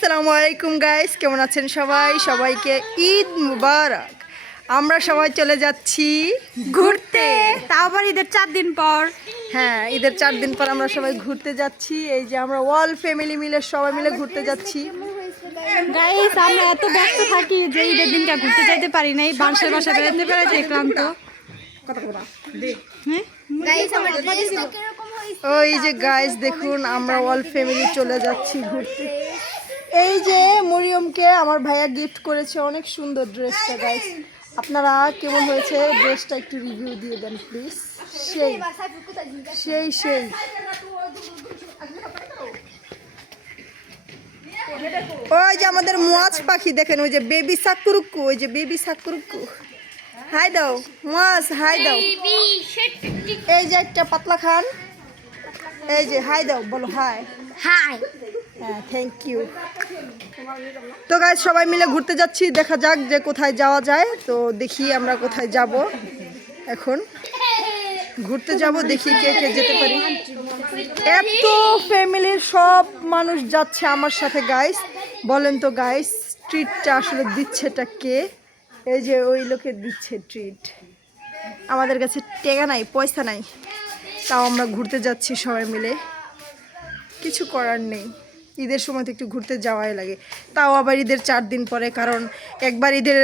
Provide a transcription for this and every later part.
আসসালামু আলাইকুম গাইস, কেমন আছেন সবাই? সবাইকে ঈদ মুবারক। আমরা সবাই চলে যাচ্ছি ঘুরতে, তাও আবার ঈদের 4 দিন পর। হ্যাঁ, ঈদের 4 দিন পর আমরা সবাই ঘুরতে যাচ্ছি। এই যে আমরা অল ফ্যামিলি মিলে সবাই মিলে ঘুরতে যাচ্ছি। গাইস, আমরা এত ব্যস্ত থাকি যে ঈদের দিনটা ঘুরতে যেতে পারি নাই। বাসায় বেড়াতে বেড়াতে ক্লান্ত। ওই যে গাইস দেখুন, আমরা অল ফ্যামিলি চলে যাচ্ছি ঘুরতে। এই যে মরিয়মকে আমার ভাইয়া গিফট করেছে, অনেক সুন্দর ড্রেসটা। গাইস, আপনারা কেমন হয়েছে ড্রেসটা একটু রিভিউ দিয়ে দেন প্লিজ। সেই সেই সেই ওই যে আমাদের মোয়াজ পাখি দেখেন, ওই যে বেবি সাকুরুকু, ওই যে বেবি সাকুরুকু। হাই দাও মোয়াজ, হাই দাও। এই যে একটা পাতলা খান, এই যে হাই দাও, বলো হাই। হাই। হ্যাঁ, থ্যাংক ইউ। তো গাইস, সবাই মিলে ঘুরতে যাচ্ছি, দেখা যাক যে কোথায় যাওয়া যায়। তো দেখি আমরা কোথায় যাব। এখন ঘুরতে যাব, দেখি কে কে যেতে পারি। এত ফ্যামিলির সব মানুষ যাচ্ছে আমার সাথে। গাইস বলেন তো গাইস, ট্রিটটা আসলে দিচ্ছেটা কে? এই যে ওই লোকে দিচ্ছে ট্রিট। আমাদের কাছে টাকা নাই, পয়সা নাই, তাও আমরা ঘুরতে যাচ্ছি সবাই মিলে। কিছু করার নেই, ঈদের সময় তো একটু ঘুরতে যাওয়াই লাগে, তাও আবার ঈদের 4 দিন পরে। কারণ একবার ঈদের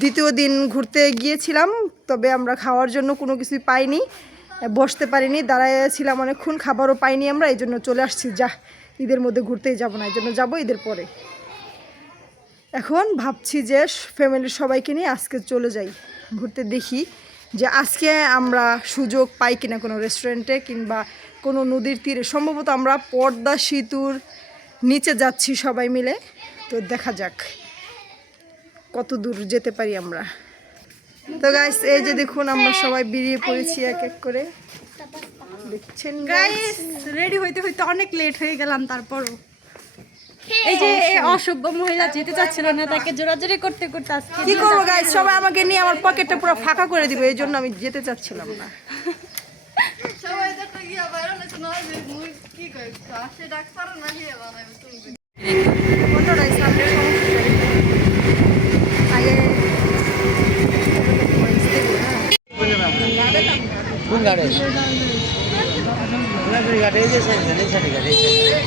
দ্বিতীয় দিন ঘুরতে গিয়েছিলাম, তবে আমরা খাওয়ার জন্য কোনো কিছুই পাইনি, বসতে পারিনি, দাঁড়াইছিলাম অনেকক্ষণ, খাবারও পাইনি আমরা। এই জন্য চলে আসছি, যা ঈদের মধ্যে ঘুরতেই যাব না, এই জন্য যাবো ঈদের পরে। এখন ভাবছি যে ফ্যামিলির সবাইকে নিয়ে আজকে চলে যাই ঘুরতে, দেখি যে আজকে আমরা সুযোগ পাই কিনা কোনো রেস্টুরেন্টে কিংবা কোনো নদীর তীরে। সম্ভবত আমরা পদ্মা সেতুর নিচে যাচ্ছি সবাই মিলে, তো দেখা যাক কত দূর যেতে পারি আমরা। তো গাইস, এই যে দেখুন আমরা সবাই বেরিয়ে পড়েছি এক এক করে, দেখছেন গাইস, রেডি হইতে হইতে অনেক লেট হয়ে গেলাম। তারপরও এই যে অসভ্য মহিলা যেতে চাচ্ছিল না, তাকে জোরাজোরি করতে করতে আজকে কি করবো গাইস, সবাই আমাকে নিয়ে আমার পকেটটা পুরো ফাঁকা করে দিবে, এই জন্য আমি যেতে চাচ্ছিলাম না।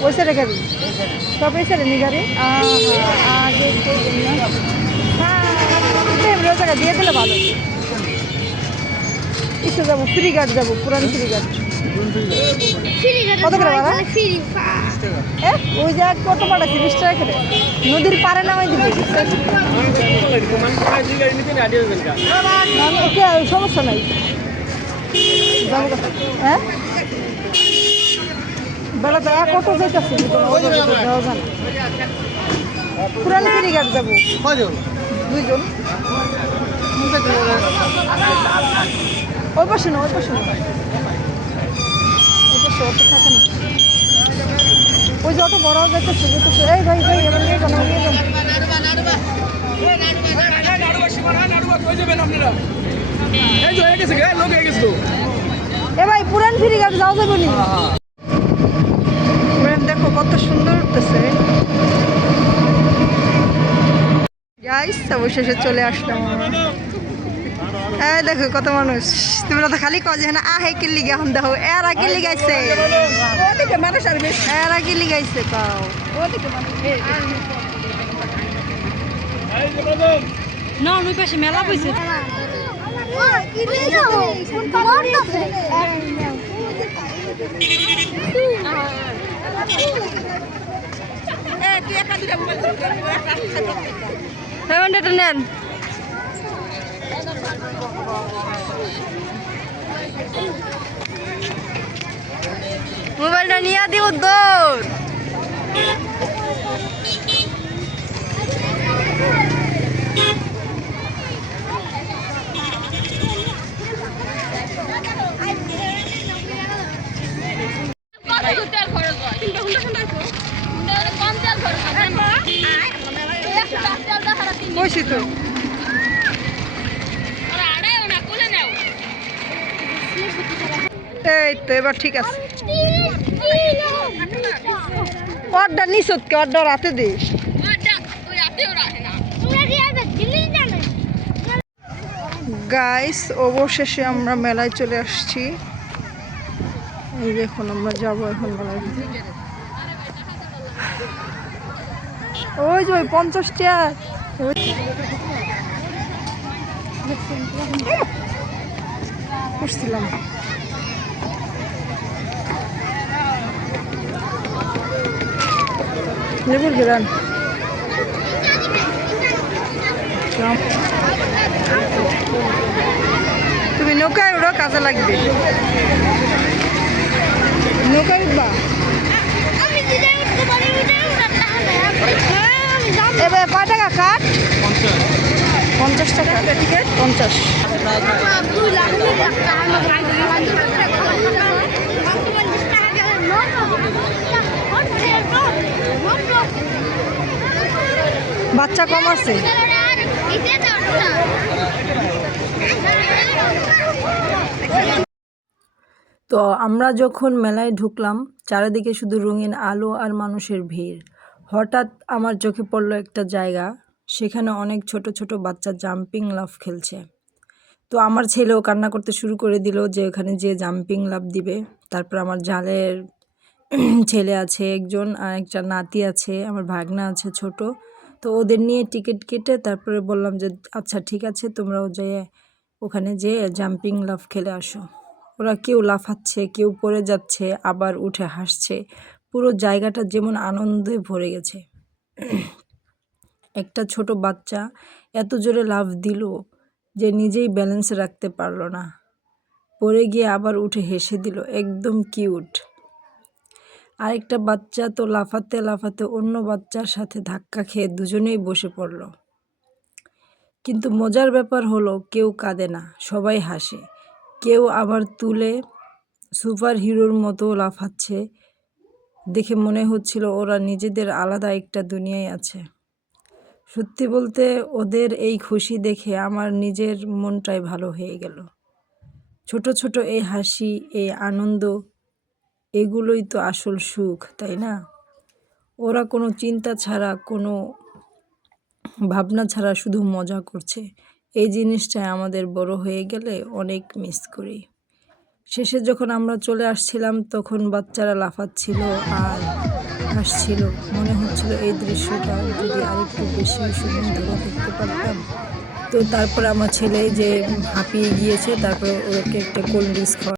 ওই সাইডে গাড়ি, সব এই সাইডে নি গাড়ি। আগে টাকা দিয়ে দিলে ভালো। ইসে যাবো, ফ্রি গার্ড যাবো, পুরানি ফ্রি গার্ড। কত করে বাবা? ওই যে কত পাঠাচ্ছি, 20 টাকা করে। নদীর পারে নামাই দিবে, সমস্যা নাই। হ্যাঁ, বেলা তো এক অটো যাইতেছে, পুরানি ফেরি ঘাট যাবো, 2 জন। ওই পাশে না, ওই পাশে না, ওই পাশে অটো থাকে না। ওই যে অটো বড় যাইতেছে, যেতেছে। এই ভাই ভাই, এবার নিয়ে যান, নিয়ে যান। এ ভাই, পুরান ফেরি ঘাট যাওয়া যাবে নি? দেখো কত সুন্দর উঠতেছে। গাইস, অবশেষে চলে আসলাম। দেখো কত মানুষ। তোমরা তো খালি কজ না আহে কিল্লি গে, এখন দেখো এরা কিল্লি গাইছে, এরা কিল্লি গাইছে। তাও না, ওই পাশে মেলা বইছে। নেন, মোবাইলটা নিয়ে দিব দৌড়। কইছি তো, এই তো এবার ঠিক আছে। অর্ডা নিচতকে অর্ডা রাতে দে গাইস অবশেষে আমরা মেলায় চলে আসছি। এই যে এখন আমরা যাবো এখন মেলায়। ওই যে 50 টাকা করছিলাম। লেবুর গেলাম তুমি নৌকায় ওরা কাজে লাগবে। নৌকায় উঠবা এবার কয় টাকা কাঠ? 50 টাকা টিকিট 50। বাচ্চা কম আছে। তো আমরা যখন মেলায় ঢুকলাম চারিদিকে শুধু রঙিন আলো আর মানুষের ভিড়। হঠাৎ আমার চোখে পড়লো একটা জায়গা, সেখানে অনেক ছোট ছোট বাচ্চা জাম্পিং লাফ খেলছে। তো আমার ছেলেও কান্না করতে শুরু করে দিল যে ওখানে যে জাম্পিং লাফ দিবে। তারপর আমার জালের ছেলে আছে একজন, আর একটা নাতি আছে, আমার ভাগনা আছে ছোট। তো ওদের নিয়ে টিকিট কেটে তারপরে বললাম যে আচ্ছা ঠিক আছে তোমরাও যেয়ে ওখানে যেয়ে জাম্পিং লাফ খেলে আসো। ওরা কেউ লাফাচ্ছে, কেউ পড়ে যাচ্ছে, আবার উঠে হাসছে। পুরো জায়গাটা যেমন আনন্দে ভরে গেছে। একটা ছোট বাচ্চা এত জোরে লাফ দিল যে নিজেই ব্যালেন্স রাখতে পারলো না, পড়ে গিয়ে আবার উঠে হেসে দিল, একদম কিউট। আরেকটা বাচ্চা তো লাফাতে লাফাতে অন্য বাচ্চার সাথে ধাক্কা খেয়ে দুজনেই বসে পড়ল। কিন্তু মজার ব্যাপার হলো কেউ কাঁদে না, সবাই হাসে। কেউ আবার তুলে সুপার হিরোর মতো লাফাচ্ছে, দেখে মনে হচ্ছিল ওরা নিজেদের আলাদা একটা দুনিয়ায় আছে। সত্যি বলতে ওদের এই খুশি দেখে আমার নিজের মনটাই ভালো হয়ে গেল। ছোট ছোট এই হাসি, এই আনন্দ, এগুলোই তো আসল সুখ, তাই না? ওরা কোনো চিন্তা ছাড়া, কোনো ভাবনা ছাড়া শুধু মজা করছে। এই জিনিসটাই আমাদের বড় হয়ে গেলে অনেক মিস করি। শেষে যখন আমরা চলে আসছিলাম তখন বাচ্চারা লাফাচ্ছিল আর হাসছিল। মনে হচ্ছিল এই দৃশ্যটা যদি আরেকটু বেশি সময় ধরে দেখতে পারতাম। তো তারপরে আমার ছেলে যে হাঁপিয়ে গিয়েছে, তারপরে ওকে একটা কোল্ড ড্রিঙ্কস খাওয়া